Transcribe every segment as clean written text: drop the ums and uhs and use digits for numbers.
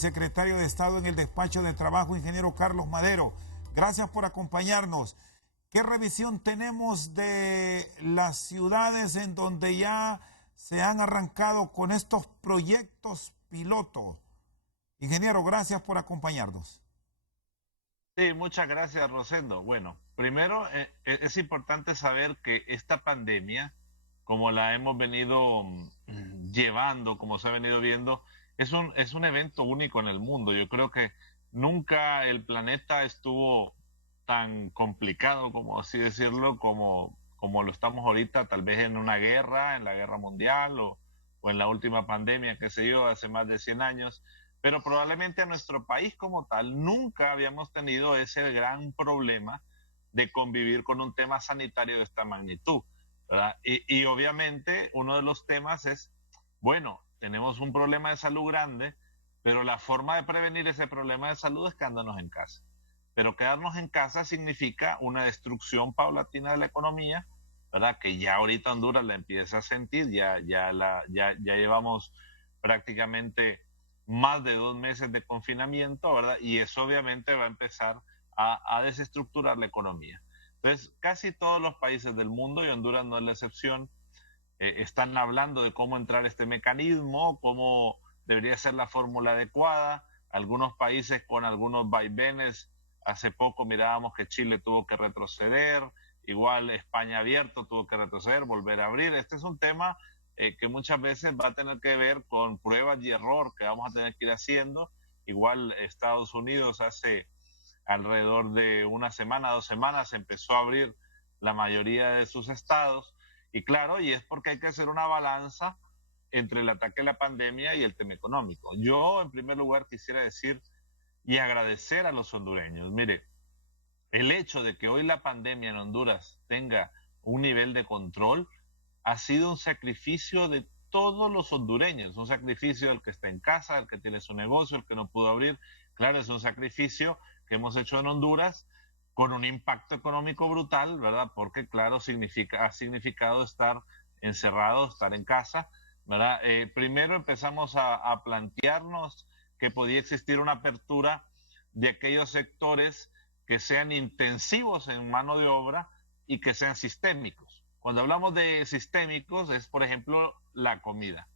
Secretario de Estado en el Despacho de Trabajo, ingeniero Carlos Madero. Gracias por acompañarnos. ¿Qué revisión tenemos de las ciudades en donde ya se han arrancado con estos proyectos piloto? Ingeniero, gracias por acompañarnos. Sí, muchas gracias, Rosendo. Bueno, primero es importante saber que esta pandemia, como la hemos venido llevando, como se ha venido viendo, es un evento único en el mundo. Yo creo que nunca el planeta estuvo tan complicado, como así decirlo, como lo estamos ahorita, tal vez en una guerra, en la guerra mundial o en la última pandemia, qué sé yo, hace más de 100 años. Pero probablemente en nuestro país como tal nunca habíamos tenido ese gran problema de convivir con un tema sanitario de esta magnitud, ¿verdad? Y obviamente uno de los temas es, bueno, tenemos un problema de salud grande, pero la forma de prevenir ese problema de salud es quedándonos en casa. Pero quedarnos en casa significa una destrucción paulatina de la economía, ¿verdad? Que ya ahorita Honduras la empieza a sentir, ya llevamos prácticamente más de 2 meses de confinamiento, ¿verdad? Y eso obviamente va a empezar a desestructurar la economía. Entonces, casi todos los países del mundo, y Honduras no es la excepción, están hablando de cómo entrar a este mecanismo, cómo debería ser la fórmula adecuada. Algunos países con algunos vaivenes, hace poco mirábamos que Chile tuvo que retroceder, igual España abierto tuvo que retroceder, volver a abrir. Este es un tema que muchas veces va a tener que ver con pruebas y error que vamos a tener que ir haciendo. Igual Estados Unidos hace alrededor de una semana, 2 semanas, empezó a abrir la mayoría de sus estados. Y claro, y es porque hay que hacer una balanza entre el ataque a la pandemia y el tema económico. Yo, en primer lugar, quisiera decir y agradecer a los hondureños. Mire, el hecho de que hoy la pandemia en Honduras tenga un nivel de control ha sido un sacrificio de todos los hondureños, un sacrificio del que está en casa, el que tiene su negocio, el que no pudo abrir. Claro, es un sacrificio que hemos hecho en Honduras con un impacto económico brutal, ¿verdad? Porque, claro, ha significado estar encerrado, estar en casa, ¿verdad? Primero empezamos a plantearnos que podía existir una apertura de aquellos sectores que sean intensivos en mano de obra y que sean sistémicos. Cuando hablamos de sistémicos es, por ejemplo, la comida.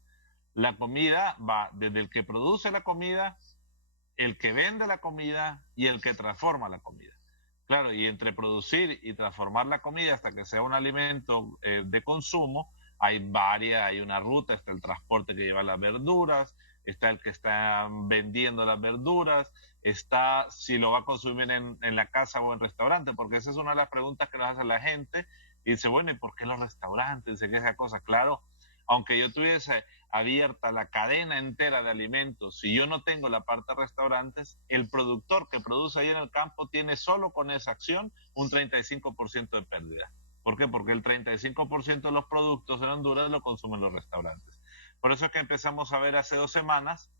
La comida va desde el que produce la comida, el que vende la comida y el que transforma la comida. Claro, y entre producir y transformar la comida hasta que sea un alimento de consumo, hay una ruta, está el transporte que lleva las verduras, está el que está vendiendo las verduras, está si lo va a consumir en la casa o en restaurante, porque esa es una de las preguntas que nos hace la gente, y dice, bueno, ¿y por qué los restaurantes? Dice que esa cosa, claro, aunque yo tuviese abierta la cadena entera de alimentos, si yo no tengo la parte de restaurantes, el productor que produce ahí en el campo tiene solo con esa acción un 35% de pérdida. ¿Por qué? Porque el 35% de los productos en Honduras lo consumen los restaurantes. Por eso es que empezamos a ver hace 2 semanas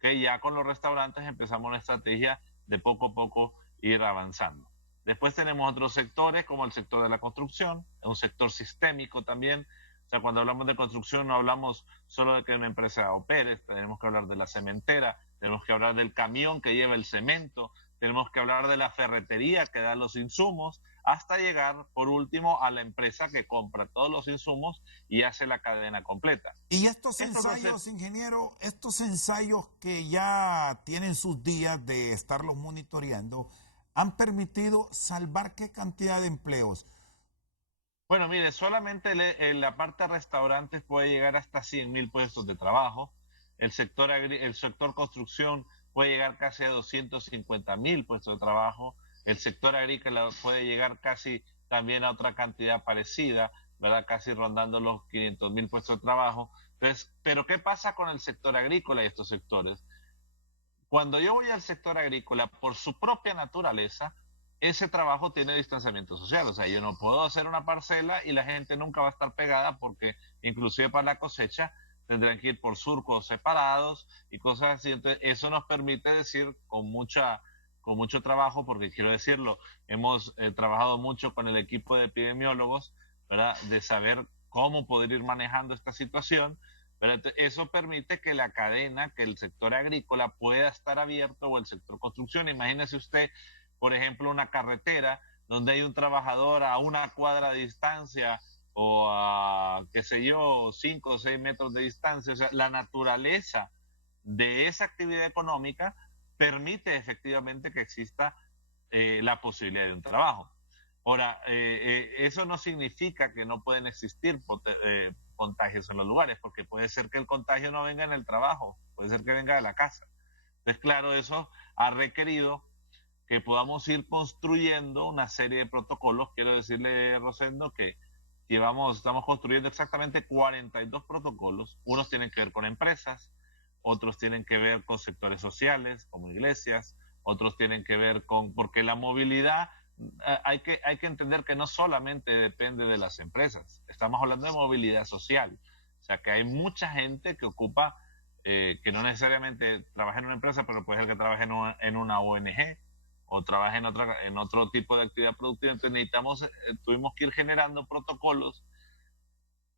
que ya con los restaurantes empezamos una estrategia de poco a poco ir avanzando. Después tenemos otros sectores como el sector de la construcción, un sector sistémico también. O sea, cuando hablamos de construcción no hablamos solo de que una empresa opere, tenemos que hablar de la cementera, tenemos que hablar del camión que lleva el cemento, tenemos que hablar de la ferretería que da los insumos, hasta llegar, por último, a la empresa que compra todos los insumos y hace la cadena completa. Y estos ensayos, ingeniero, estos ensayos que ya tienen sus días de estarlos monitoreando, han permitido salvar qué cantidad de empleos. Bueno, mire, solamente en la parte de restaurantes puede llegar hasta 100.000 puestos de trabajo. El sector construcción puede llegar casi a 250.000 puestos de trabajo. El sector agrícola puede llegar casi también a otra cantidad parecida, ¿verdad? Casi rondando los 500.000 puestos de trabajo. Entonces, pero ¿qué pasa con el sector agrícola y estos sectores? Cuando yo voy al sector agrícola, por su propia naturaleza, ese trabajo tiene distanciamiento social. O sea, yo no puedo hacer una parcela y la gente nunca va a estar pegada porque inclusive para la cosecha tendrán que ir por surcos separados y cosas así. Entonces, eso nos permite decir con mucho trabajo, porque quiero decirlo, hemos trabajado mucho con el equipo de epidemiólogos, ¿verdad? De saber cómo poder ir manejando esta situación, Pero eso permite que la cadena, que el sector agrícola pueda estar abierto, o el sector construcción. Imagínese usted, por ejemplo, una carretera donde hay un trabajador a una cuadra de distancia o a, qué sé yo, 5 o 6 metros de distancia. O sea, la naturaleza de esa actividad económica permite efectivamente que exista la posibilidad de un trabajo. Ahora, eso no significa que no pueden existir contagios en los lugares, porque puede ser que el contagio no venga en el trabajo, puede ser que venga de la casa. Entonces, claro, eso ha requerido que podamos ir construyendo una serie de protocolos. Quiero decirle, Rosendo, que estamos construyendo exactamente 42 protocolos. Unos tienen que ver con empresas, otros tienen que ver con sectores sociales, como iglesias, otros tienen que ver con, porque la movilidad, hay que entender que no solamente depende de las empresas, estamos hablando de movilidad social, o sea que hay mucha gente que ocupa, que no necesariamente trabaja en una empresa, pero puede ser que trabaje en una ONG o trabaje en otro tipo de actividad productiva. Entonces tuvimos que ir generando protocolos,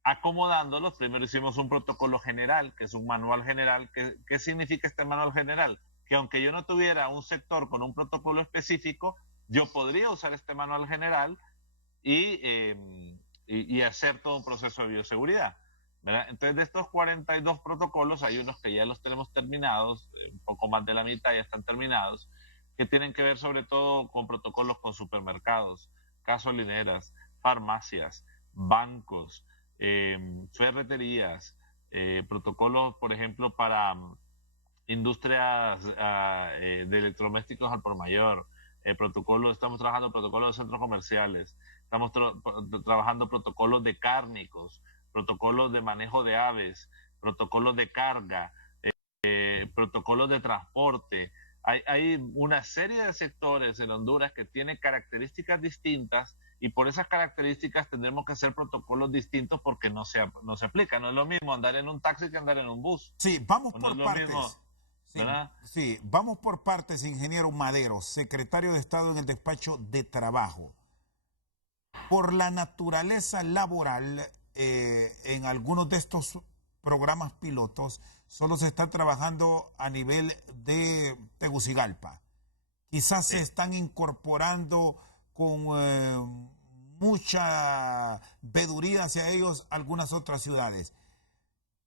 acomodándolos. Primero hicimos un protocolo general, que es un manual general. ¿Qué significa este manual general? Que aunque yo no tuviera un sector con un protocolo específico, yo podría usar este manual general y hacer todo un proceso de bioseguridad, ¿verdad? Entonces, de estos 42 protocolos, hay unos que ya los tenemos terminados, un poco más de la mitad ya están terminados, que tienen que ver sobre todo con protocolos con supermercados, gasolineras, farmacias, bancos, ferreterías, protocolos, por ejemplo, para industrias de electrodomésticos al por mayor, estamos trabajando protocolos de centros comerciales, estamos trabajando protocolos de cárnicos, protocolos de manejo de aves, protocolos de carga, protocolos de transporte. Hay una serie de sectores en Honduras que tienen características distintas, y por esas características tendremos que hacer protocolos distintos, porque no se aplica. No es lo mismo andar en un taxi que andar en un bus. Sí, vamos No es por lo partes. mismo, Sí, ¿verdad? sí, vamos por partes, ingeniero Madero, secretario de Estado en el despacho de trabajo. Por la naturaleza laboral, en algunos de estos programas pilotos solo se está trabajando a nivel de Tegucigalpa. Quizás se Sí. están incorporando con mucha veduría hacia ellos algunas otras ciudades.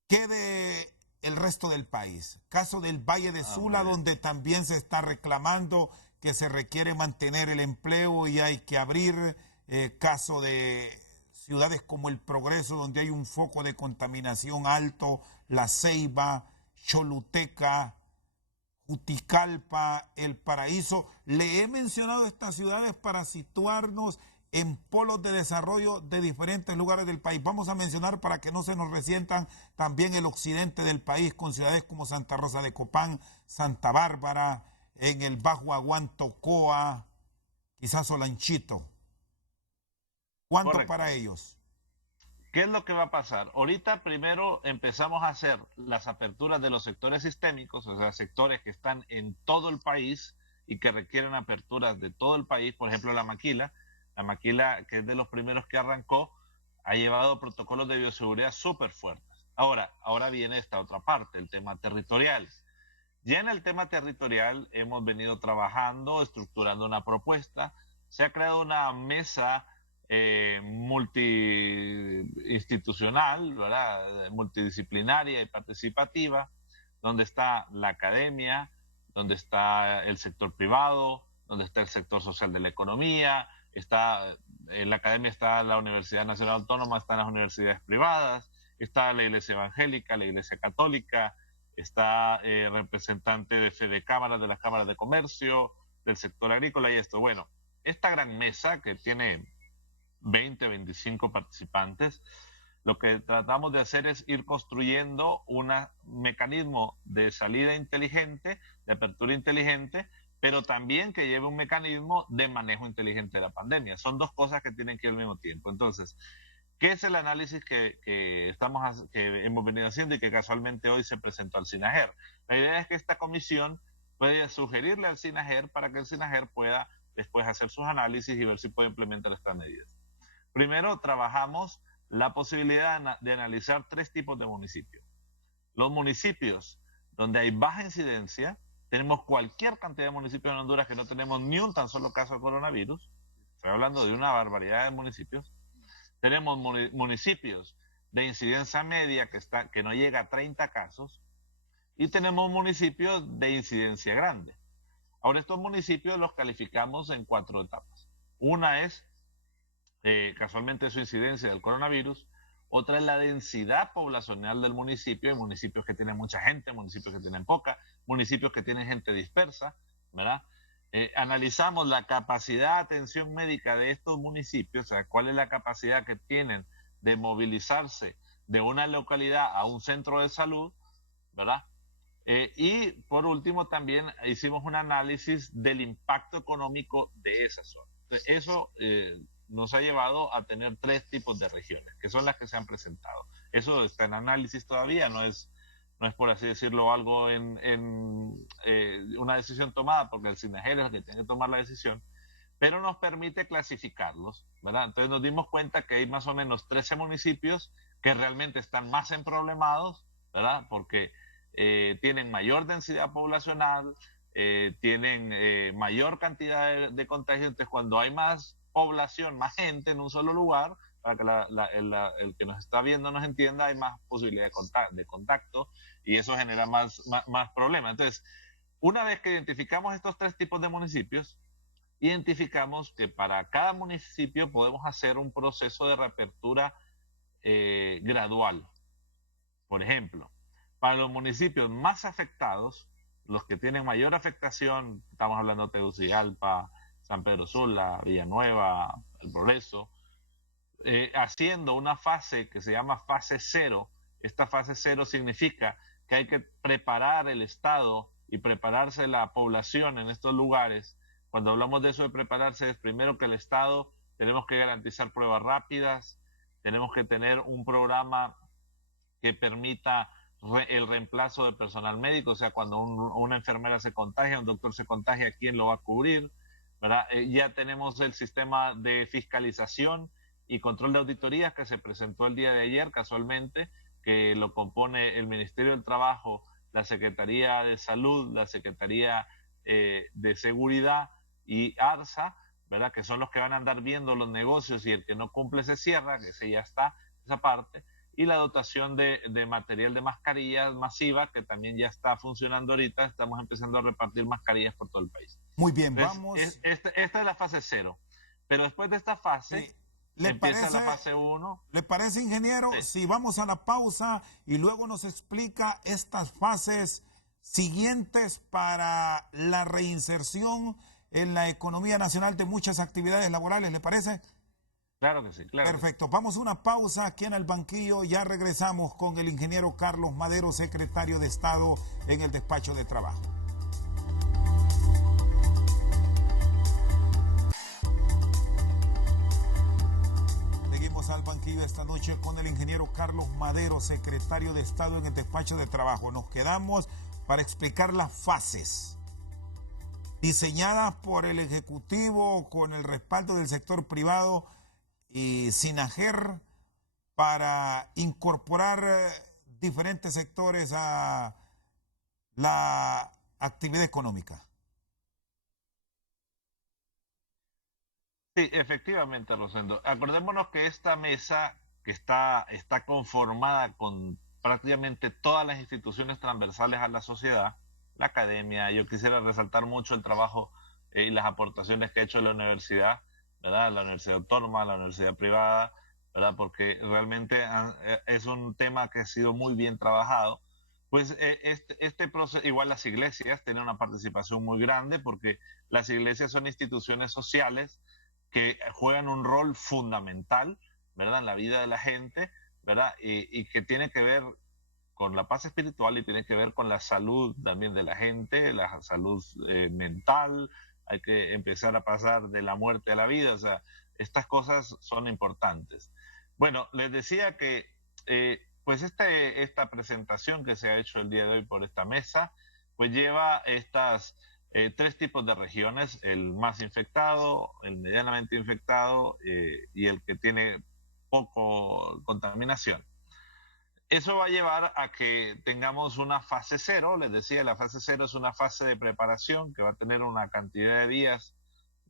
¿Qué de el resto del país? Caso del Valle de Muy Sula, bien. donde también se está reclamando que se requiere mantener el empleo y hay que abrir. Caso de ciudades como El Progreso, donde hay un foco de contaminación alto, La Ceiba, Choluteca, Juticalpa, El Paraíso. Le he mencionado estas ciudades para situarnos en polos de desarrollo de diferentes lugares del país. Vamos a mencionar, para que no se nos resientan, también el occidente del país, con ciudades como Santa Rosa de Copán, Santa Bárbara, en el Bajo Aguán, Tocoa, quizás Olanchito. ¿Cuánto para Correcto. ellos? ¿Qué es lo que va a pasar? Ahorita primero empezamos a hacer las aperturas de los sectores sistémicos, o sea, sectores que están en todo el país y que requieren aperturas de todo el país. Por ejemplo, la maquila, que es de los primeros que arrancó, ha llevado protocolos de bioseguridad súper fuertes. Ahora viene esta otra parte, el tema territorial. Ya en el tema territorial hemos venido trabajando, estructurando una propuesta. Se ha creado una mesa multiinstitucional, ¿verdad? Multidisciplinaria y participativa, donde está la academia, donde está el sector privado, donde está el sector social de la economía, en la academia está la Universidad Nacional Autónoma, están las universidades privadas, está la Iglesia Evangélica, la Iglesia Católica, está representante de Fede Cámaras, de las cámaras de comercio, del sector agrícola y esto. Bueno, esta gran mesa que tiene 20, 25 participantes, lo que tratamos de hacer es ir construyendo un mecanismo de salida inteligente, de apertura inteligente, pero también que lleve un mecanismo de manejo inteligente de la pandemia. Son dos cosas que tienen que ir al mismo tiempo. Entonces, ¿qué es el análisis que hemos venido haciendo y que casualmente hoy se presentó al SINAGER? La idea es que esta comisión puede sugerirle al SINAGER para que el SINAGER pueda después hacer sus análisis y ver si puede implementar estas medidas. Primero, trabajamos la posibilidad de analizar 3 tipos de municipios. Los municipios donde hay baja incidencia, tenemos cualquier cantidad de municipios en Honduras que no tenemos ni un tan solo caso de coronavirus. Estoy hablando de una barbaridad de municipios. Tenemos municipios de incidencia media que no llega a 30 casos y tenemos municipios de incidencia grande. Ahora, estos municipios los calificamos en 4 etapas. Una es casualmente su incidencia del coronavirus. Otra es la densidad poblacional del municipio. Hay municipios que tienen mucha gente, municipios que tienen poca, municipios que tienen gente dispersa, ¿verdad? Analizamos la capacidad de atención médica de estos municipios, o sea, cuál es la capacidad que tienen de movilizarse de una localidad a un centro de salud, ¿verdad? Y por último también hicimos un análisis del impacto económico de esa zona. Entonces, eso nos ha llevado a tener 3 tipos de regiones, que son las que se han presentado. Eso está en análisis todavía, no es por así decirlo algo en una decisión tomada, porque el SINAGER es el que tiene que tomar la decisión, pero nos permite clasificarlos, ¿verdad? Entonces nos dimos cuenta que hay más o menos 13 municipios que realmente están más emproblemados, ¿verdad? Porque tienen mayor densidad poblacional, tienen mayor cantidad de contagios. Entonces, cuando hay más población, más gente en un solo lugar, para que el que nos está viendo nos entienda, hay más posibilidad de contacto y eso genera más problemas. Entonces, una vez que identificamos estos 3 tipos de municipios, identificamos que para cada municipio podemos hacer un proceso de reapertura gradual. Por ejemplo, para los municipios más afectados, los que tienen mayor afectación, estamos hablando de Tegucigalpa, San Pedro Sula, Villanueva, El Progreso, haciendo una fase que se llama fase 0. Esta fase 0 significa que hay que preparar el Estado y prepararse la población en estos lugares. Cuando hablamos de eso de prepararse, es primero que el Estado tenemos que garantizar pruebas rápidas, tenemos que tener un programa que permita el reemplazo de personal médico, o sea, cuando una enfermera se contagia, un doctor se contagia, ¿quién lo va a cubrir? ¿Verdad? Ya tenemos el sistema de fiscalización y control de auditorías que se presentó el día de ayer, casualmente, que lo compone el Ministerio del Trabajo, la Secretaría de Salud, la Secretaría de Seguridad y ARSA, ¿verdad? Que son los que van a andar viendo los negocios y el que no cumple se cierra, que ese ya está, esa parte. Y la dotación de material de mascarillas masiva, que también ya está funcionando ahorita. Estamos empezando a repartir mascarillas por todo el país. Muy bien, Entonces, vamos. Esta es la fase 0. Pero después de esta fase, empieza la fase 1. ¿Le parece, ingeniero, si vamos a la pausa y luego nos explica estas fases siguientes para la reinserción en la economía nacional de muchas actividades laborales? ¿Le parece? Claro que sí, claro. Perfecto. Vamos a una pausa aquí en el banquillo. Ya regresamos con el ingeniero Carlos Madero, secretario de Estado en el despacho de trabajo. Seguimos al banquillo esta noche con el ingeniero Carlos Madero, secretario de Estado en el despacho de trabajo. Nos quedamos para explicar las fases diseñadas por el Ejecutivo con el respaldo del sector privado y SINAGER para incorporar diferentes sectores a la actividad económica. Sí, efectivamente, Rosendo. Acordémonos que esta mesa que está conformada con prácticamente todas las instituciones transversales a la sociedad, la academia. Yo quisiera resaltar mucho el trabajo y las aportaciones que ha hecho la universidad, ¿verdad? La universidad autónoma, la universidad privada, ¿verdad? Porque realmente es un tema que ha sido muy bien trabajado. Pues este proceso, igual las iglesias tienen una participación muy grande porque las iglesias son instituciones sociales que juegan un rol fundamental, ¿verdad? En la vida de la gente, ¿verdad? Y que tiene que ver con la paz espiritual y tiene que ver con la salud también de la gente, la salud mental. Hay que empezar a pasar de la muerte a la vida, o sea, estas cosas son importantes. Bueno, les decía que pues esta presentación que se ha hecho el día de hoy por esta mesa, pues lleva estas 3 tipos de regiones: el más infectado, el medianamente infectado y el que tiene poco contaminación. Eso va a llevar a que tengamos una fase cero. Les decía, la fase cero es una fase de preparación que va a tener una cantidad de días,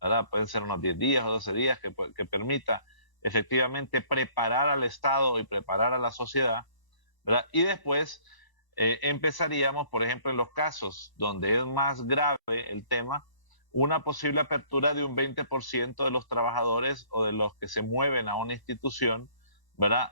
¿verdad? Pueden ser unos 10 días o 12 días que permita efectivamente preparar al Estado y preparar a la sociedad, ¿verdad? Y después empezaríamos, por ejemplo, en los casos donde es más grave el tema, una posible apertura de un 20% de los trabajadores o de los que se mueven a una institución, ¿verdad?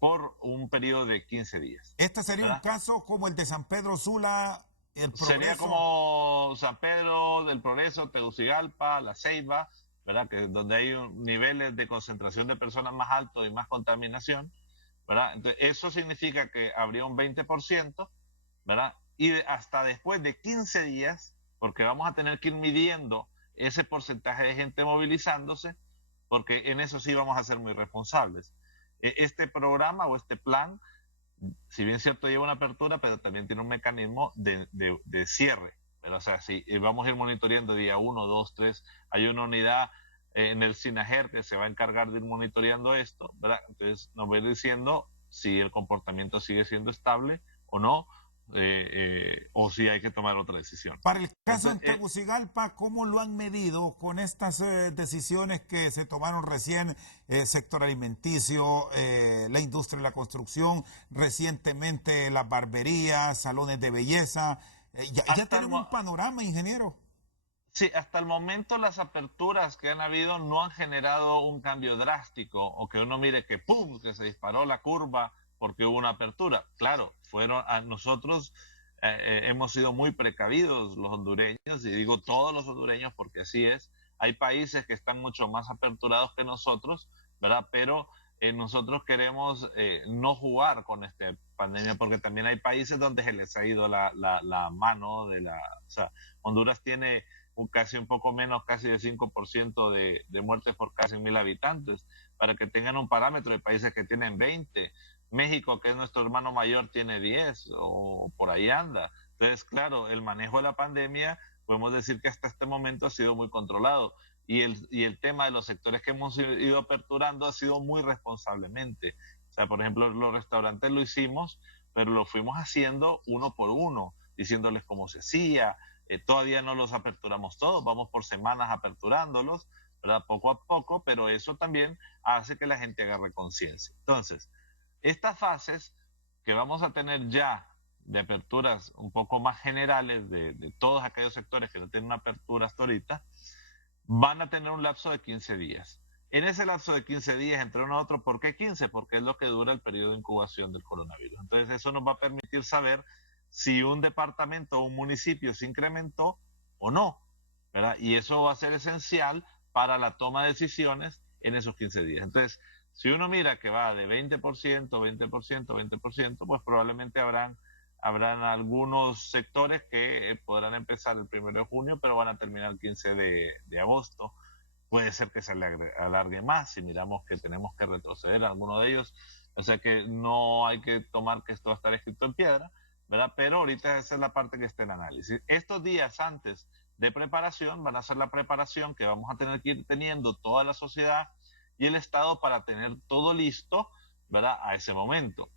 Por un periodo de 15 días. Este sería un ¿verdad? caso como el de San Pedro Sula, el Sería Progreso. como San Pedro del Progreso, Tegucigalpa, La Ceiba, ¿verdad? Que donde hay niveles de concentración de personas más altos y más contaminación, ¿verdad? Entonces, eso significa que habría un 20%, ¿verdad? Y hasta después de 15 días, porque vamos a tener que ir midiendo ese porcentaje de gente movilizándose, porque en eso sí vamos a ser muy responsables. Este programa o este plan, si bien cierto lleva una apertura, pero también tiene un mecanismo de cierre. Pero, o sea, si vamos a ir monitoreando día 1, 2, 3, hay una unidad en el SINAGER que se va a encargar de ir monitoreando esto, ¿verdad? Entonces nos va a ir diciendo si el comportamiento sigue siendo estable o no, o si hay que tomar otra decisión. Para el caso Entonces, en Tegucigalpa, ¿cómo lo han medido con estas decisiones que se tomaron recién, sector alimenticio, la industria de la construcción, recientemente las barberías, salones de belleza? Ya tenemos un panorama, ingeniero. Sí, hasta el momento las aperturas que han habido no han generado un cambio drástico o que uno mire que ¡pum!, que se disparó la curva porque hubo una apertura. Claro, fueron a nosotros hemos sido muy precavidos los hondureños, y digo todos los hondureños porque así es. Hay países que están mucho más aperturados que nosotros, ¿verdad? Pero nosotros queremos no jugar con esta pandemia porque también hay países donde se les ha ido la mano de la... O sea, Honduras tiene casi un poco menos, casi de 5% de muertes por casi 1,000 habitantes. Para que tengan un parámetro, hay países que tienen 20. México, que es nuestro hermano mayor, tiene 10 o por ahí anda. Entonces, claro, el manejo de la pandemia, podemos decir que hasta este momento ha sido muy controlado. Y el tema de los sectores que hemos ido aperturando ha sido muy responsablemente. O sea, por ejemplo, los restaurantes lo hicimos, pero lo fuimos haciendo uno por uno, diciéndoles cómo se hacía. Todavía no los aperturamos todos, vamos por semanas aperturándolos, ¿verdad? Poco a poco, pero eso también hace que la gente agarre conciencia. Entonces, estas fases que vamos a tener ya de aperturas un poco más generales de todos aquellos sectores que no tienen una apertura hasta ahorita, van a tener un lapso de 15 días. En ese lapso de 15 días, entre uno y otro, ¿por qué 15? Porque es lo que dura el periodo de incubación del coronavirus. Entonces, eso nos va a permitir saber si un departamento o un municipio se incrementó o no, ¿verdad? Y eso va a ser esencial para la toma de decisiones en esos 15 días. Entonces, si uno mira que va de 20%, 20%, 20%, pues probablemente habrán algunos sectores que podrán empezar el 1 de junio, pero van a terminar el 15 de agosto. Puede ser que se alargue más si miramos que tenemos que retroceder a alguno de ellos. O sea que no hay que tomar que esto va a estar escrito en piedra, ¿verdad? Pero ahorita esa es la parte que está en análisis. Estos días antes de preparación van a ser la preparación que vamos a tener que ir teniendo toda la sociedad y el Estado para tener todo listo, ¿verdad? A ese momento.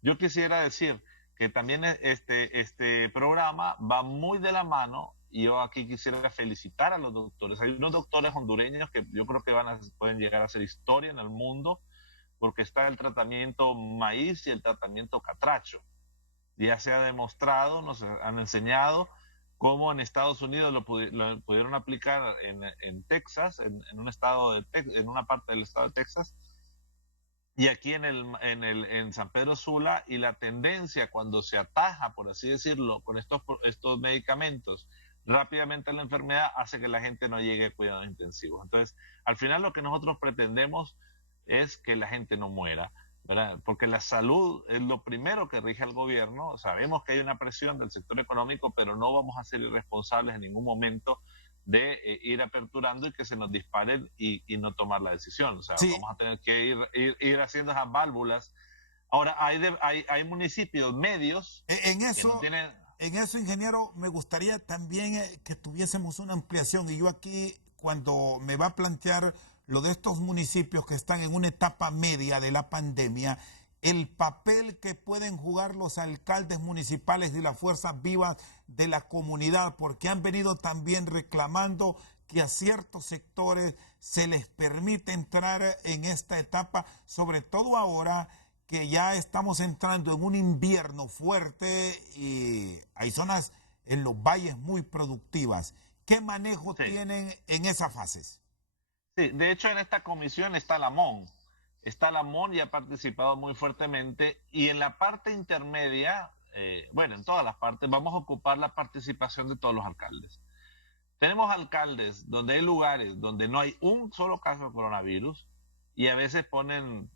Yo quisiera decir que también este programa va muy de la mano, y yo aquí quisiera felicitar a los doctores. Hay unos doctores hondureños que yo creo que pueden llegar a hacer historia en el mundo, porque está el tratamiento maíz y el tratamiento catracho. Ya se ha demostrado, nos han enseñado cómo en Estados Unidos lo pudieron aplicar en Texas, en una parte del estado de Texas, y aquí en San Pedro Sula, y la tendencia cuando se ataja, por así decirlo, con estos medicamentos rápidamente la enfermedad, hace que la gente no llegue a cuidados intensivos. Entonces, al final lo que nosotros pretendemos es que la gente no muera, ¿verdad? Porque la salud es lo primero que rige al gobierno. Sabemos que hay una presión del sector económico, pero no vamos a ser irresponsables en ningún momento de ir aperturando y que se nos disparen y no tomar la decisión. O sea, Sí. vamos a tener que ir haciendo esas válvulas. Ahora, hay municipios medios En que eso, no tienen... en eso, ingeniero, me gustaría también que tuviésemos una ampliación. Y yo aquí, cuando me va a plantear lo de estos municipios que están en una etapa media de la pandemia, el papel que pueden jugar los alcaldes municipales y las fuerzas vivas de la comunidad, porque han venido también reclamando que a ciertos sectores se les permite entrar en esta etapa, sobre todo ahora que ya estamos entrando en un invierno fuerte y hay zonas en los valles muy productivas. ¿Qué manejo tienen en esas fases? Sí, de hecho en esta comisión está la MON. Está la MON y ha participado muy fuertemente. Y en la parte intermedia, bueno, en todas las partes, vamos a ocupar la participación de todos los alcaldes. Tenemos alcaldes donde hay lugares donde no hay un solo caso de coronavirus y a veces ponen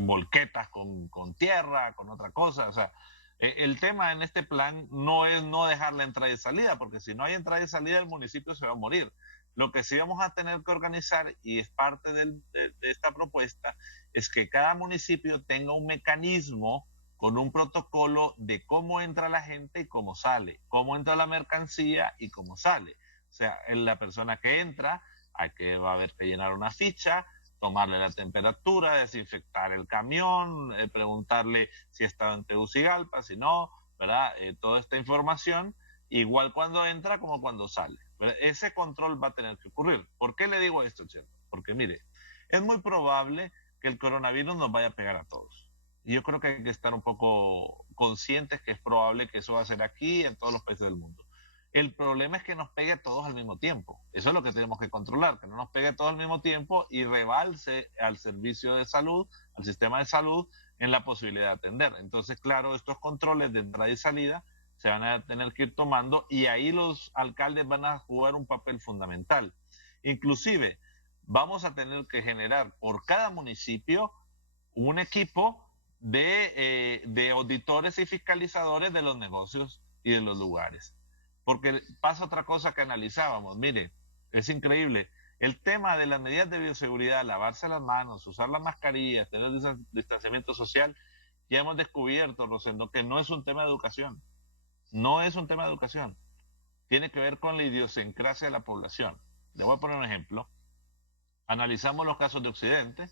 volquetas con tierra, con otra cosa. O sea, el tema en este plan no es no dejar la entrada y salida, porque si no hay entrada y salida el municipio se va a morir. Lo que sí vamos a tener que organizar, y es parte de esta propuesta, es que cada municipio tenga un mecanismo con un protocolo de cómo entra la gente y cómo sale, cómo entra la mercancía y cómo sale. O sea, la persona que entra, va a haber que llenar una ficha, tomarle la temperatura, desinfectar el camión, preguntarle si estaba en Tegucigalpa, si no, ¿verdad? Toda esta información, igual cuando entra como cuando sale. ¿Verdad? Ese control va a tener que ocurrir. ¿Por qué le digo esto, Chelo? Porque mire, es muy probable que el coronavirus nos vaya a pegar a todos. Y yo creo que hay que estar un poco conscientes que es probable que eso va a ser aquí y en todos los países del mundo. El problema es que nos pegue a todos al mismo tiempo. Eso es lo que tenemos que controlar, que no nos pegue a todos al mismo tiempo y rebalse al servicio de salud, al sistema de salud, en la posibilidad de atender. Entonces, claro, estos controles de entrada y salida se van a tener que ir tomando y ahí los alcaldes van a jugar un papel fundamental. Inclusive, vamos a tener que generar por cada municipio un equipo de auditores y fiscalizadores de los negocios y de los lugares. Porque pasa otra cosa que analizábamos. Mire, es increíble. El tema de las medidas de bioseguridad, lavarse las manos, usar la mascarilla, tener distanciamiento social, ya hemos descubierto, Rosendo, que no es un tema de educación. No es un tema de educación. Tiene que ver con la idiosincrasia de la población. Le voy a poner un ejemplo. Analizamos los casos de Occidente.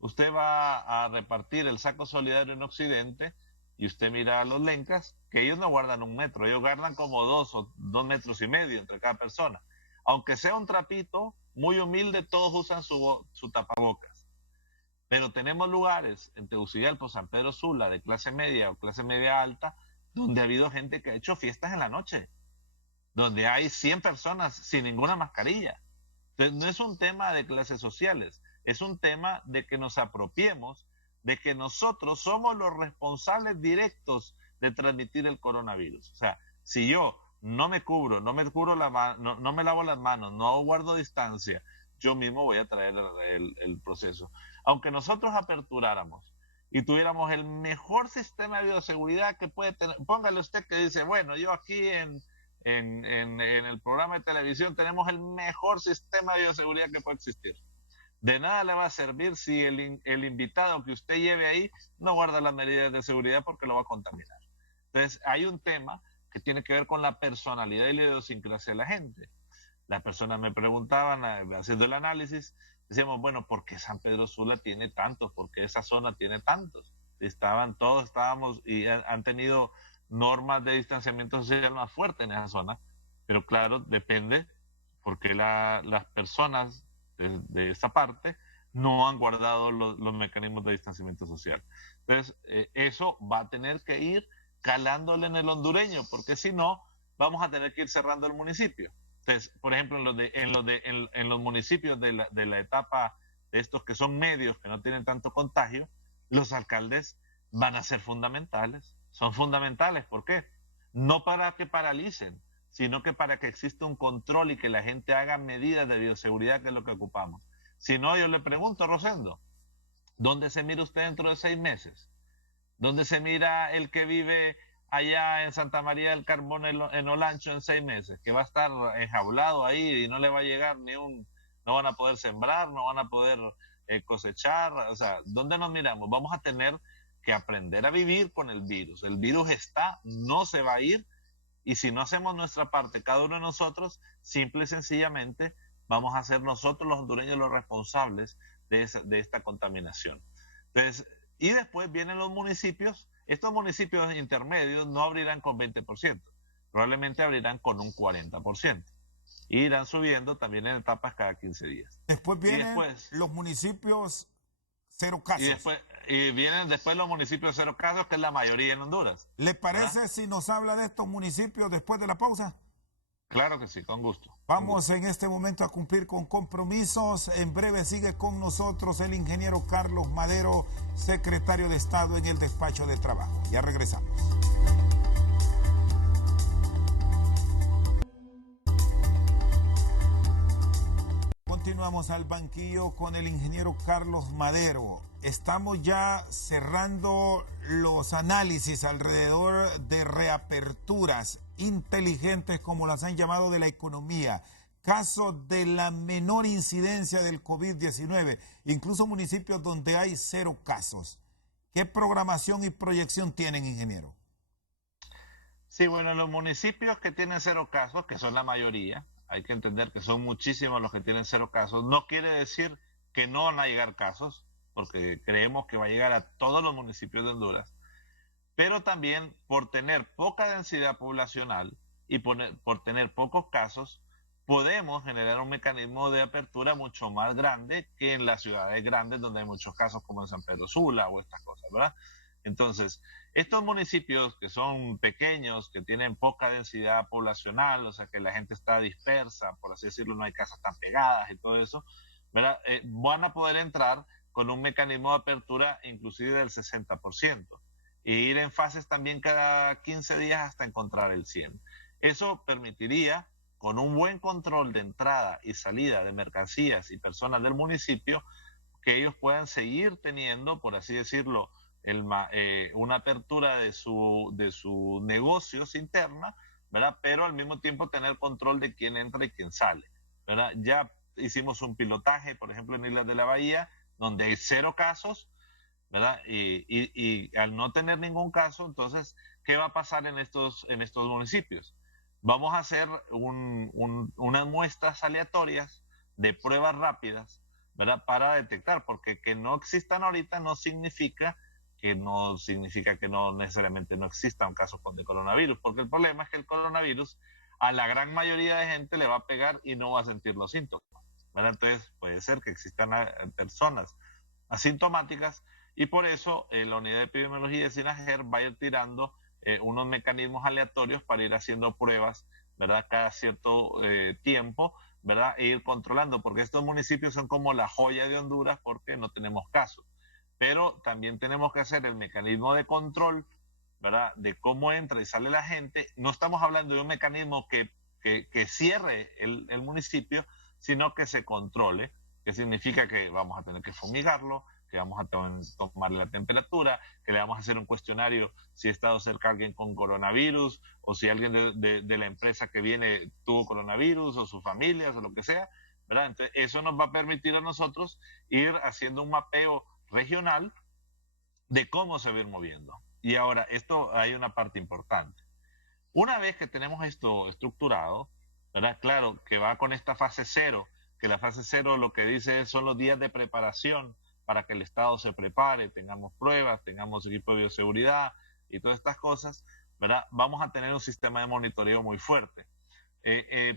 Usted va a repartir el saco solidario en Occidente y usted mira a los lencas, que ellos no guardan 1 metro, ellos guardan como 2 o 2,5 metros entre cada persona. Aunque sea un trapito, muy humilde, todos usan su tapabocas. Pero tenemos lugares en Tegucigalpa, San Pedro Sula, de clase media o clase media alta, donde ha habido gente que ha hecho fiestas en la noche, donde hay 100 personas sin ninguna mascarilla. Entonces, no es un tema de clases sociales, es un tema de que nos apropiemos de que nosotros somos los responsables directos de transmitir el coronavirus. O sea, si yo no me cubro, no me lavo las manos, no guardo distancia, yo mismo voy a traer el proceso. Aunque nosotros aperturáramos y tuviéramos el mejor sistema de bioseguridad que puede tener, póngale usted que dice, bueno, yo aquí en el programa de televisión tenemos el mejor sistema de bioseguridad que puede existir. De nada le va a servir si el invitado que usted lleve ahí no guarda las medidas de seguridad porque lo va a contaminar. Entonces, hay un tema que tiene que ver con la personalidad y la idiosincrasia de la gente. Las personas me preguntaban, haciendo el análisis, decíamos, bueno, ¿por qué San Pedro Sula tiene tantos? ¿Por qué esa zona tiene tantos? Todos estábamos y han tenido normas de distanciamiento social más fuertes en esa zona, pero claro, depende, porque las personas de esa parte no han guardado los mecanismos de distanciamiento social. Entonces, eso va a tener que ir calándole en el hondureño, porque si no, vamos a tener que ir cerrando el municipio. Entonces, por ejemplo, en los municipios de la etapa de estos que son medios, que no tienen tanto contagio, los alcaldes van a ser fundamentales. Son fundamentales, ¿por qué? No para que paralicen, sino que para que exista un control y que la gente haga medidas de bioseguridad, que es lo que ocupamos. Si no, yo le pregunto, Rosendo, ¿dónde se mira usted dentro de 6 meses? ¿Dónde se mira el que vive allá en Santa María del Carbón, en Olancho, en 6 meses? Que va a estar enjaulado ahí y no le va a llegar no van a poder sembrar, no van a poder cosechar. O sea, ¿dónde nos miramos? Vamos a tener que aprender a vivir con el virus. El virus está, no se va a ir, y si no hacemos nuestra parte, cada uno de nosotros, simple y sencillamente, vamos a ser nosotros los hondureños los responsables de esta contaminación. Entonces, y después vienen los municipios. Estos municipios intermedios no abrirán con 20%, probablemente abrirán con un 40%. Y irán subiendo también en etapas cada 15 días. Después vienen los municipios cero casos. Y vienen después los municipios cero casos, que es la mayoría en Honduras. ¿Le parece si nos habla de estos municipios después de la pausa? Claro que sí, con gusto. Vamos en este momento a cumplir con compromisos. En breve sigue con nosotros el ingeniero Carlos Madero, secretario de Estado en el despacho de trabajo. Ya regresamos. Continuamos al banquillo con el ingeniero Carlos Madero. Estamos ya cerrando los análisis alrededor de reaperturas inteligentes, como las han llamado, de la economía, casos de la menor incidencia del COVID-19, incluso municipios donde hay 0 casos. ¿Qué programación y proyección tienen, ingeniero? Sí, bueno, en los municipios que tienen 0 casos, que son la mayoría, hay que entender que son muchísimos los que tienen 0 casos, no quiere decir que no van a llegar casos, porque creemos que va a llegar a todos los municipios de Honduras, pero también por tener poca densidad poblacional y por tener pocos casos, podemos generar un mecanismo de apertura mucho más grande que en las ciudades grandes donde hay muchos casos, como en San Pedro Sula o estas cosas, ¿verdad? Entonces, estos municipios que son pequeños, que tienen poca densidad poblacional, o sea que la gente está dispersa, por así decirlo, no hay casas tan pegadas y todo eso, ¿verdad? Van a poder entrar con un mecanismo de apertura inclusive del 60%, e ir en fases también cada 15 días hasta encontrar el 100%. Eso permitiría, con un buen control de entrada y salida de mercancías y personas del municipio, que ellos puedan seguir teniendo, por así decirlo, una apertura de sus negocios interna, ¿verdad? Pero al mismo tiempo tener control de quién entra y quién sale, ¿verdad? Ya hicimos un pilotaje, por ejemplo, en Islas de la Bahía, donde hay 0 casos, ¿verdad? Y al no tener ningún caso, entonces, ¿qué va a pasar en estos municipios? Vamos a hacer unas muestras aleatorias de pruebas rápidas, ¿verdad? Para detectar, porque que no existan ahorita no significa que no necesariamente no exista un caso de coronavirus, porque el problema es que el coronavirus a la gran mayoría de gente le va a pegar y no va a sentir los síntomas, ¿verdad? Entonces puede ser que existan personas asintomáticas y por eso la unidad de epidemiología de SINAGER va a ir tirando unos mecanismos aleatorios para ir haciendo pruebas, ¿verdad? Cada cierto tiempo, ¿verdad? E ir controlando, porque estos municipios son como la joya de Honduras porque no tenemos casos. Pero también tenemos que hacer el mecanismo de control, ¿verdad? De cómo entra y sale la gente. No estamos hablando de un mecanismo que cierre el municipio, sino que se controle, que significa que vamos a tener que fumigarlo, que vamos a tomarle la temperatura, que le vamos a hacer un cuestionario si ha estado cerca alguien con coronavirus, o si alguien de la empresa que viene tuvo coronavirus, o sus familias, o lo que sea, ¿verdad? Entonces, eso nos va a permitir a nosotros ir haciendo un mapeo regional de cómo se va a ir moviendo. Y ahora, esto hay una parte importante. Una vez que tenemos esto estructurado, ¿verdad? Claro, que va con esta fase 0, que la fase 0 lo que dice son los días de preparación para que el Estado se prepare, tengamos pruebas, tengamos equipo de bioseguridad y todas estas cosas, ¿verdad? Vamos a tener un sistema de monitoreo muy fuerte.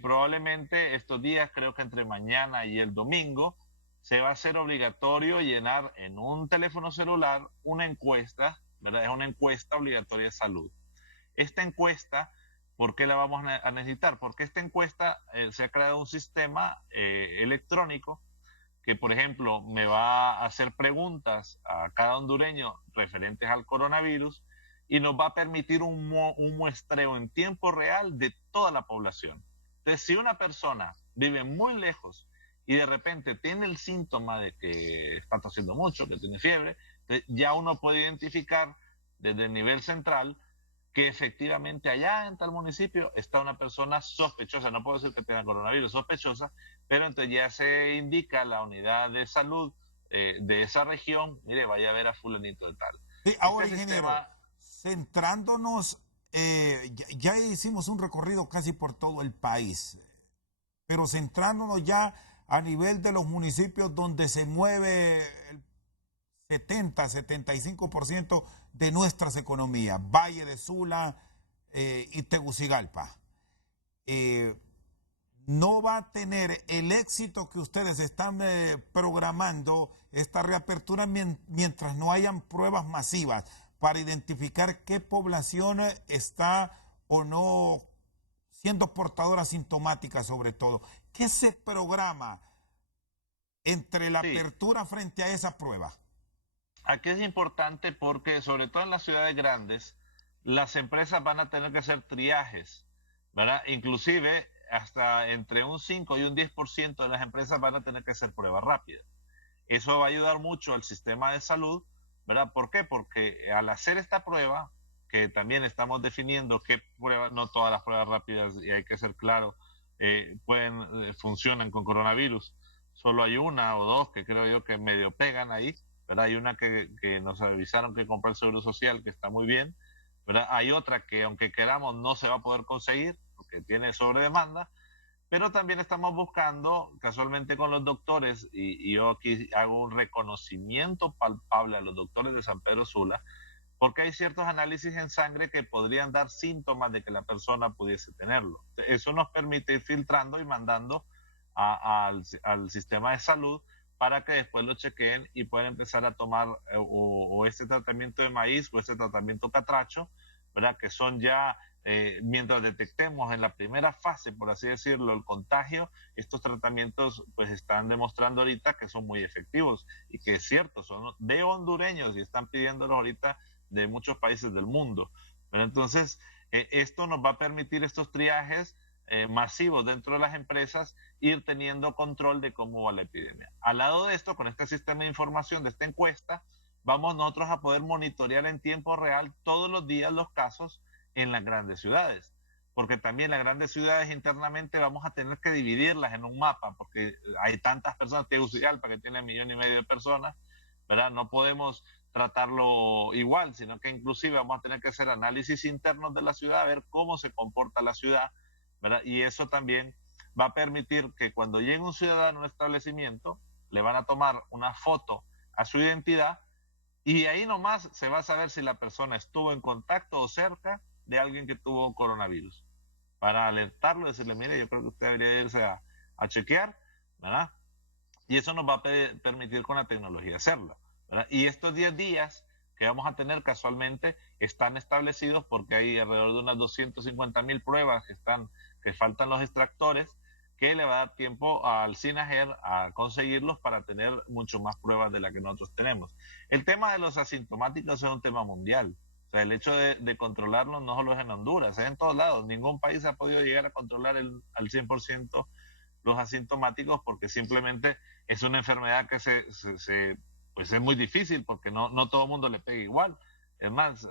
Probablemente estos días, creo que entre mañana y el domingo, se va a hacer obligatorio llenar en un teléfono celular una encuesta, ¿verdad? Es una encuesta obligatoria de salud. Esta encuesta, ¿por qué la vamos a necesitar? Porque esta encuesta se ha creado un sistema electrónico que, por ejemplo, me va a hacer preguntas a cada hondureño referentes al coronavirus y nos va a permitir un muestreo en tiempo real de toda la población. Entonces, si una persona vive muy lejos y de repente tiene el síntoma de que está tosiendo mucho, que tiene fiebre, ya uno puede identificar desde el nivel central que efectivamente allá en tal municipio está una persona sospechosa, no puedo decir que tenga coronavirus, sospechosa, pero entonces ya se indica a la unidad de salud de esa región, mire, vaya a ver a fulanito de tal. Sí, ahora, ingeniero, centrándonos, ya hicimos un recorrido casi por todo el país, pero centrándonos ya a nivel de los municipios donde se mueve el 70-75% de nuestras economías, Valle de Sula y Tegucigalpa. No va a tener el éxito que ustedes están programando esta reapertura mientras no hayan pruebas masivas para identificar qué población está o no siendo portadora asintomática sobre todo. ¿Qué se programa entre la apertura frente a esa prueba? Aquí es importante porque, sobre todo en las ciudades grandes, las empresas van a tener que hacer triajes, ¿verdad? Inclusive hasta entre un 5 y un 10% de las empresas van a tener que hacer pruebas rápidas. Eso va a ayudar mucho al sistema de salud, ¿verdad? ¿Por qué? Porque al hacer esta prueba, que también estamos definiendo qué pruebas, no todas las pruebas rápidas, y hay que ser claro, funcionan con coronavirus. Solo hay una o dos que creo yo que medio pegan ahí, ¿verdad? Hay una que nos avisaron que compró el Seguro Social, que está muy bien, ¿verdad? Hay otra que aunque queramos no se va a poder conseguir porque tiene sobredemanda, pero también estamos buscando, casualmente con los doctores, y yo aquí hago un reconocimiento palpable a los doctores de San Pedro Sula, porque hay ciertos análisis en sangre que podrían dar síntomas de que la persona pudiese tenerlo. Eso nos permite ir filtrando y mandando al sistema de salud para que después lo chequeen y puedan empezar a tomar o este tratamiento de maíz o este tratamiento catracho, ¿verdad? Que son ya, mientras detectemos en la primera fase, por así decirlo, el contagio, estos tratamientos pues están demostrando ahorita que son muy efectivos y que es cierto, son de hondureños y están pidiéndolos ahorita de muchos países del mundo. Pero entonces, esto nos va a permitir estos triajes masivos dentro de las empresas, ir teniendo control de cómo va la epidemia. Al lado de esto, con este sistema de información de esta encuesta, vamos nosotros a poder monitorear en tiempo real todos los días los casos en las grandes ciudades, porque también las grandes ciudades internamente vamos a tener que dividirlas en un mapa, porque hay tantas personas, Tegucigalpa que tiene 1,5 millones de personas, ¿verdad? No podemos tratarlo igual, sino que inclusive vamos a tener que hacer análisis internos de la ciudad, a ver cómo se comporta la ciudad, ¿verdad? Y eso también va a permitir que cuando llegue un ciudadano a un establecimiento, le van a tomar una foto a su identidad y ahí nomás se va a saber si la persona estuvo en contacto o cerca de alguien que tuvo coronavirus. Para alertarlo, decirle, mire, yo creo que usted debería irse a chequear, ¿verdad? Y eso nos va a permitir con la tecnología hacerlo, ¿verdad? Y estos 10 días que vamos a tener casualmente están establecidos porque hay alrededor de unas 250,000 pruebas que faltan los extractores, que le va a dar tiempo al SINAGER a conseguirlos para tener mucho más pruebas de las que nosotros tenemos. El tema de los asintomáticos es un tema mundial. O sea, el hecho de controlarlos no solo es en Honduras, es en todos lados. Ningún país ha podido llegar a controlar al 100% los asintomáticos porque simplemente es una enfermedad que pues es muy difícil porque no todo el mundo le pega igual. Es más,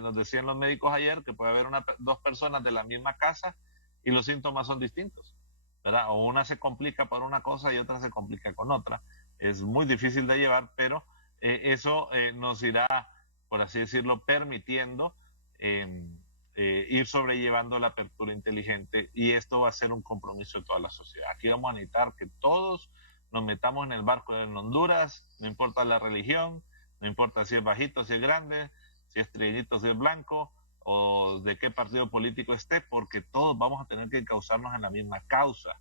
nos decían los médicos ayer que puede haber dos personas de la misma casa y los síntomas son distintos, ¿verdad? O una se complica por una cosa y otra se complica con otra. Es muy difícil de llevar, pero eso nos irá, por así decirlo, permitiendo ir sobrellevando la apertura inteligente, y esto va a ser un compromiso de toda la sociedad. Aquí vamos a necesitar que todos nos metamos en el barco en Honduras, no importa la religión, no importa si es bajito, si es grande, si es trigueñito, si es blanco, o de qué partido político esté, porque todos vamos a tener que encauzarnos en la misma causa.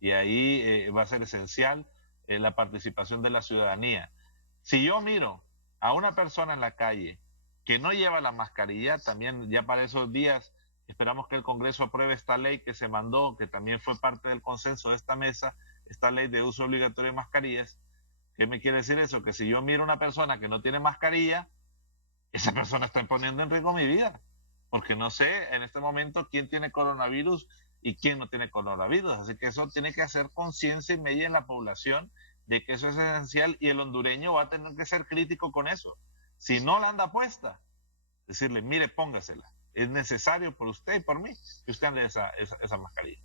Y ahí va a ser esencial la participación de la ciudadanía. Si yo miro a una persona en la calle que no lleva la mascarilla, también ya para esos días esperamos que el Congreso apruebe esta ley que se mandó, que también fue parte del consenso de esta mesa, esta ley de uso obligatorio de mascarillas. ¿Qué me quiere decir eso? Que si yo miro a una persona que no tiene mascarilla, esa persona está poniendo en riesgo mi vida, porque no sé en este momento quién tiene coronavirus y quién no tiene coronavirus. Así que eso tiene que hacer conciencia y medida en la población de que eso es esencial, y el hondureño va a tener que ser crítico con eso. Si no la anda puesta, decirle, mire, póngasela. Es necesario por usted y por mí que usted ande esa mascarilla.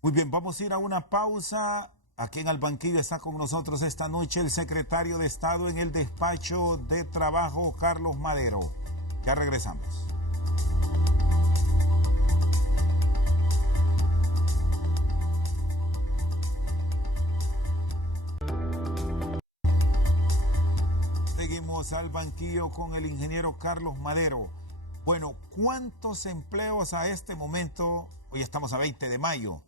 Muy bien, vamos a ir a una pausa. Aquí en el banquillo está con nosotros esta noche el secretario de Estado en el despacho de trabajo, Carlos Madero. Ya regresamos. Vamos al banquillo con el ingeniero Carlos Madero. Bueno, ¿cuántos empleos a este momento, hoy estamos a 20 de mayo,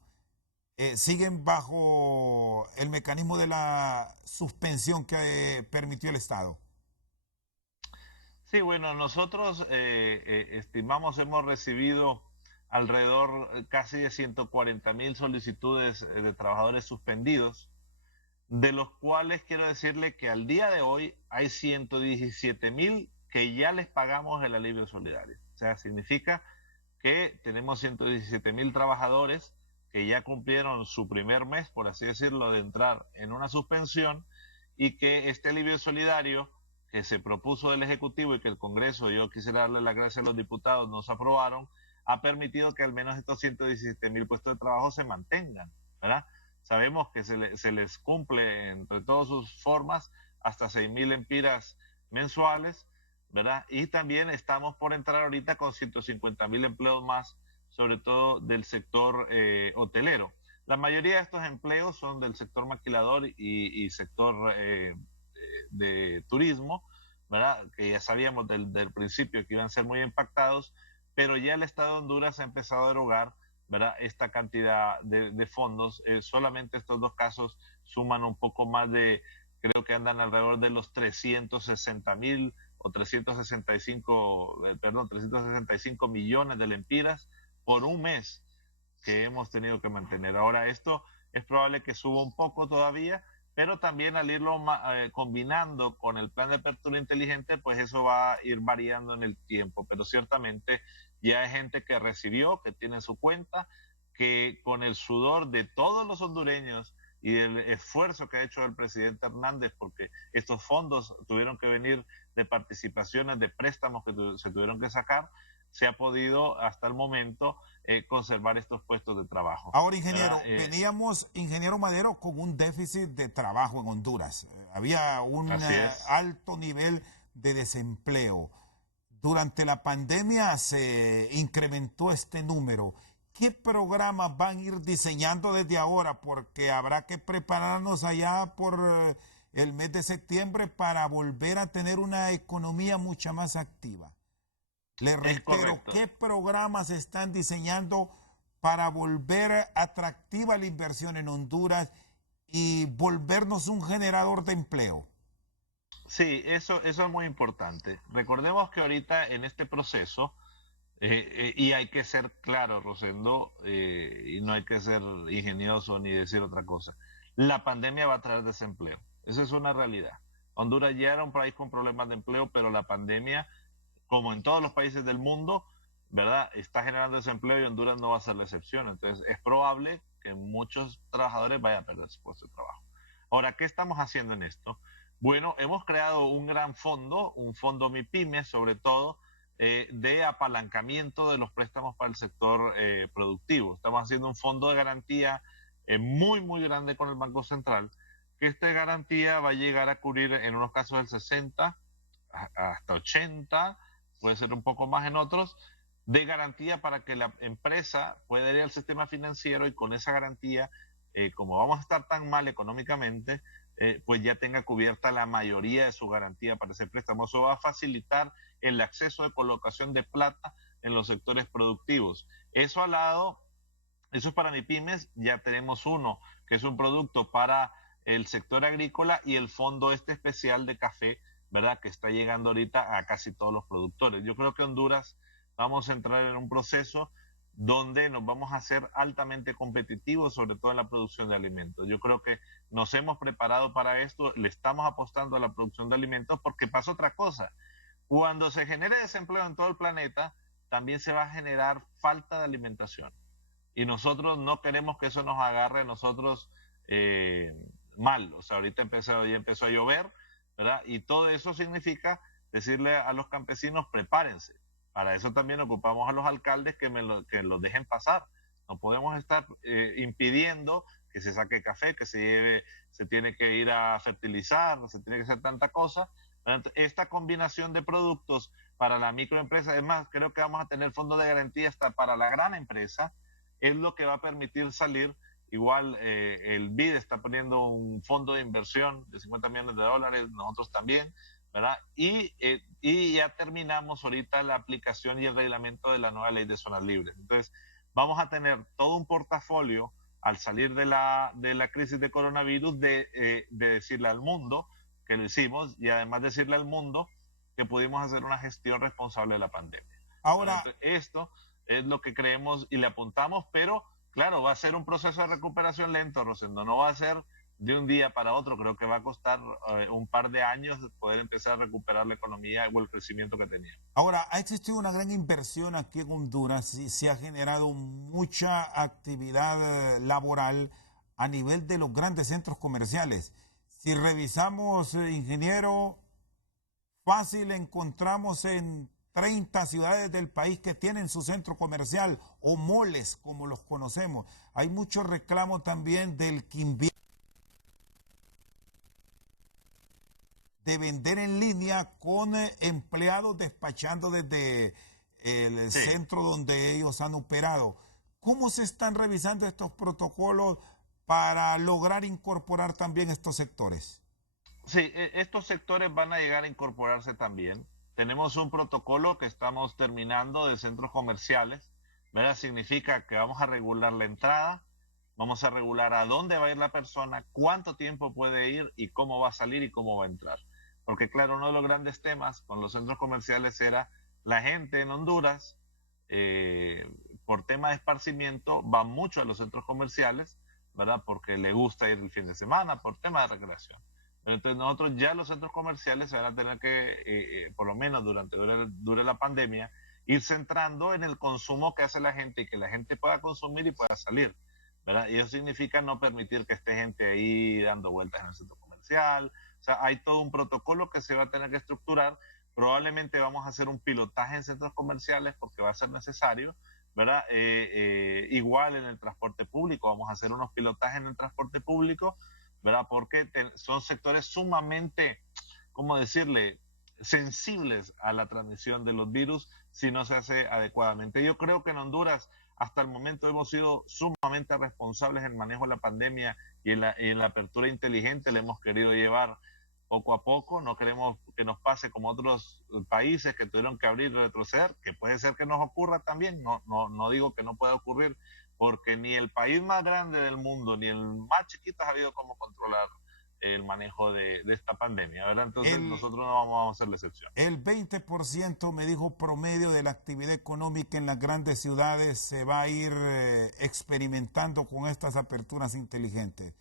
siguen bajo el mecanismo de la suspensión que permitió el Estado? Sí, bueno, nosotros estimamos, hemos recibido alrededor casi de 140.000 solicitudes de trabajadores suspendidos, de los cuales quiero decirle que al día de hoy hay 117.000 que ya les pagamos el alivio solidario. O sea, significa que tenemos 117.000 trabajadores que ya cumplieron su primer mes, por así decirlo, de entrar en una suspensión, y que este alivio solidario que se propuso del Ejecutivo y que el Congreso, yo quisiera darle las gracias a los diputados, nos aprobaron, ha permitido que al menos estos 117.000 puestos de trabajo se mantengan, ¿verdad? Sabemos que se les cumple entre todas sus formas hasta 6.000 empiras mensuales, ¿verdad? Y también estamos por entrar ahorita con 150.000 empleos más, sobre todo del sector hotelero. La mayoría de estos empleos son del sector maquilador y sector de turismo, ¿verdad? Que ya sabíamos del principio que iban a ser muy impactados, pero ya el Estado de Honduras ha empezado a erogar, ¿verdad?, esta cantidad de fondos. Solamente estos dos casos suman un poco más de, creo que andan alrededor de los 360.000 o 365 millones de lempiras por un mes que hemos tenido que mantener. Ahora, esto es probable que suba un poco todavía, pero también al irlo combinando con el plan de apertura inteligente, pues eso va a ir variando en el tiempo, pero ciertamente ya hay gente que recibió, que tiene su cuenta, que con el sudor de todos los hondureños y el esfuerzo que ha hecho el presidente Hernández, porque estos fondos tuvieron que venir de participaciones, de préstamos que se tuvieron que sacar, se ha podido hasta el momento conservar estos puestos de trabajo. Ahora, ingeniero, veníamos, ingeniero Madero, con un déficit de trabajo en Honduras. Había un alto nivel de desempleo. Durante la pandemia se incrementó este número. ¿Qué programas van a ir diseñando desde ahora? Porque habrá que prepararnos allá por el mes de septiembre para volver a tener una economía mucho más activa. Le reitero, ¿qué programas están diseñando para volver atractiva la inversión en Honduras y volvernos un generador de empleo? Sí, eso es muy importante. Recordemos que ahorita en este proceso, y hay que ser claro, Rosendo, y no hay que ser ingenioso ni decir otra cosa, la pandemia va a traer desempleo. Esa es una realidad. Honduras ya era un país con problemas de empleo, pero la pandemia, como en todos los países del mundo, ¿verdad?, está generando desempleo y Honduras no va a ser la excepción. Entonces, es probable que muchos trabajadores vayan a perder su puesto de trabajo. Ahora, ¿qué estamos haciendo en esto? Bueno, hemos creado un gran fondo, un fondo MIPYME, sobre todo, de apalancamiento de los préstamos para el sector productivo. Estamos haciendo un fondo de garantía muy, muy grande con el Banco Central, que esta garantía va a llegar a cubrir en unos casos el 60 hasta 80, puede ser un poco más en otros, de garantía para que la empresa pueda ir al sistema financiero y con esa garantía, como vamos a estar tan mal económicamente, pues ya tenga cubierta la mayoría de su garantía para ese préstamo. Eso va a facilitar el acceso de colocación de plata en los sectores productivos. Eso al lado, eso es para MIPYMES, ya tenemos uno, que es un producto para el sector agrícola y el fondo especial de café, ¿verdad?, que está llegando ahorita a casi todos los productores. Yo creo que Honduras vamos a entrar en un proceso donde nos vamos a hacer altamente competitivos, sobre todo en la producción de alimentos. Yo creo que nos hemos preparado para esto, le estamos apostando a la producción de alimentos porque pasa otra cosa. Cuando se genere desempleo en todo el planeta, también se va a generar falta de alimentación. Y nosotros no queremos que eso nos agarre a nosotros mal. O sea, ahorita ya empezó a llover, ¿verdad? Y todo eso significa decirle a los campesinos, prepárense. Para eso también ocupamos a los alcaldes que los dejen pasar. No podemos estar impidiendo que se saque café, que se tiene que ir a fertilizar, se tiene que hacer tanta cosa. Esta combinación de productos para la microempresa, es más, creo que vamos a tener fondos de garantía hasta para la gran empresa, es lo que va a permitir salir. Igual el BID está poniendo un fondo de inversión de $50 millones, nosotros también, ¿verdad? Y ya terminamos ahorita la aplicación y el reglamento de la nueva ley de zonas libres. Entonces, vamos a tener todo un portafolio al salir de la crisis de coronavirus de decirle al mundo que lo hicimos y además decirle al mundo que pudimos hacer una gestión responsable de la pandemia. Ahora, entonces, esto es lo que creemos y le apuntamos, pero claro, va a ser un proceso de recuperación lento, Rosendo, no va a ser de un día para otro, creo que va a costar un par de años poder empezar a recuperar la economía o el crecimiento que tenía. ahora, ha existido una gran inversión aquí en Honduras y se ha generado mucha actividad laboral a nivel de los grandes centros comerciales. Si revisamos, ingeniero, fácil encontramos en 30 ciudades del país que tienen su centro comercial o moles, como los conocemos. Hay mucho reclamo también del Quimbi de vender en línea con empleados despachando desde el Sí. centro donde ellos han operado. ¿Cómo se están revisando estos protocolos para lograr incorporar también estos sectores? Sí, estos sectores van a llegar a incorporarse también. Tenemos un protocolo que estamos terminando de centros comerciales, ¿verdad? Significa que vamos a regular la entrada, vamos a regular a dónde va a ir la persona, cuánto tiempo puede ir y cómo va a salir y cómo va a entrar. Porque claro, uno de los grandes temas con los centros comerciales era la gente en Honduras, eh, por tema de esparcimiento, va mucho a los centros comerciales, ¿verdad? Porque le gusta ir el fin de semana, por tema de recreación. Entonces nosotros ya los centros comerciales se van a tener que, por lo menos dure la pandemia, ir centrando en el consumo que hace la gente y que la gente pueda consumir y pueda salir, ¿verdad? Y eso significa no permitir que esté gente ahí dando vueltas en el centro comercial. O sea, hay todo un protocolo que se va a tener que estructurar. Probablemente vamos a hacer un pilotaje en centros comerciales porque va a ser necesario, ¿verdad? Igual en el transporte público, vamos a hacer unos pilotajes en el transporte público, ¿verdad? Porque son sectores sumamente, ¿cómo decirle?, sensibles a la transmisión de los virus si no se hace adecuadamente. Yo creo que en Honduras hasta el momento hemos sido sumamente responsables en el manejo de la pandemia y en la apertura inteligente le hemos querido llevar poco a poco. No queremos que nos pase como otros países que tuvieron que abrir y retroceder, que puede ser que nos ocurra también. No digo que no pueda ocurrir, porque ni el país más grande del mundo ni el más chiquito ha sabido cómo controlar el manejo de esta pandemia, ¿verdad? Entonces nosotros no vamos a hacer la excepción. El 20% me dijo promedio de la actividad económica en las grandes ciudades se va a ir experimentando con estas aperturas inteligentes.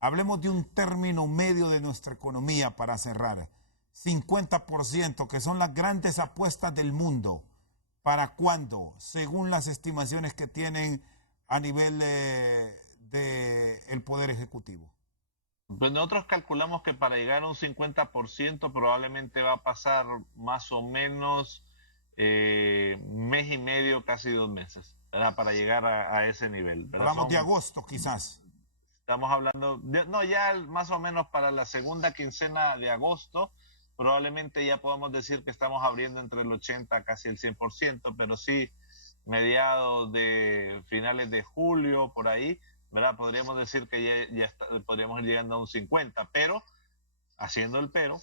Hablemos de un término medio de nuestra economía para cerrar. 50%, que son las grandes apuestas del mundo. ¿Para cuándo? Según las estimaciones que tienen a nivel de el Poder Ejecutivo. Pues nosotros calculamos que para llegar a un 50% probablemente va a pasar más o menos mes y medio, casi 2 meses, ¿verdad? Para llegar a ese nivel, ¿verdad? Hablamos de agosto quizás. Estamos hablando, no, ya más o menos para la segunda quincena de agosto, probablemente ya podemos decir que estamos abriendo entre el 80 casi el 100%, pero sí mediados de finales de julio, por ahí, ¿verdad? Podríamos decir que podríamos ir llegando a un 50, pero, haciendo el pero,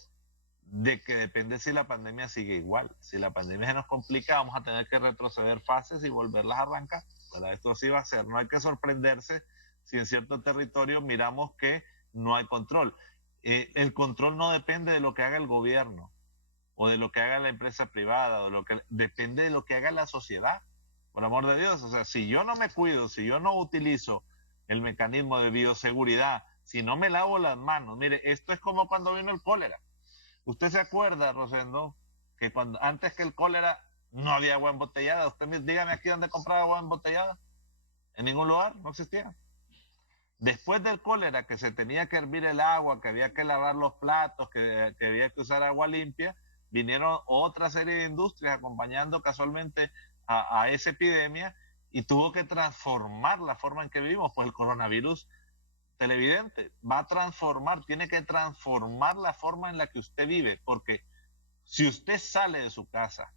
de que depende si la pandemia sigue igual. Si la pandemia se nos complica, vamos a tener que retroceder fases y volverlas a arrancar, ¿verdad? Esto así va a ser. No hay que sorprenderse si en cierto territorio miramos que no hay control. El control no depende de lo que haga el gobierno o de lo que haga la empresa privada, depende de lo que haga la sociedad, por amor de Dios. O sea, si yo no me cuido, si yo no utilizo el mecanismo de bioseguridad, si no me lavo las manos, mire, esto es como cuando vino el cólera. ¿Usted se acuerda, Rosendo, que antes que el cólera no había agua embotellada? Usted dígame aquí dónde compraba agua embotellada. En ningún lugar, no existía. Después del cólera, que se tenía que hervir el agua, que había que lavar los platos, que había que usar agua limpia, vinieron otra serie de industrias acompañando casualmente a esa epidemia y tuvo que transformar la forma en que vivimos. Pues el coronavirus, televidente, va a transformar, tiene que transformar la forma en la que usted vive, porque si usted sale de su casa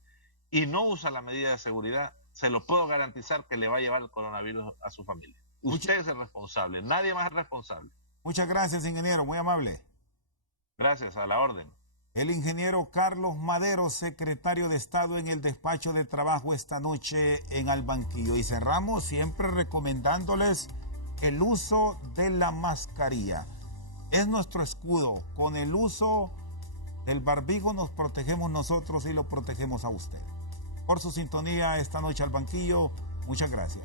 y no usa la medida de seguridad, se lo puedo garantizar que le va a llevar el coronavirus a su familia. Usted es el responsable, nadie más es responsable. Muchas gracias, ingeniero, muy amable. Gracias, a la orden. el ingeniero Carlos Madero, secretario de Estado en el despacho de trabajo esta noche en Al Banquillo. Y cerramos siempre recomendándoles el uso de la mascarilla. Es nuestro escudo. Con el uso del barbijo nos protegemos nosotros y lo protegemos a usted. Por su sintonía esta noche Al Banquillo, muchas gracias.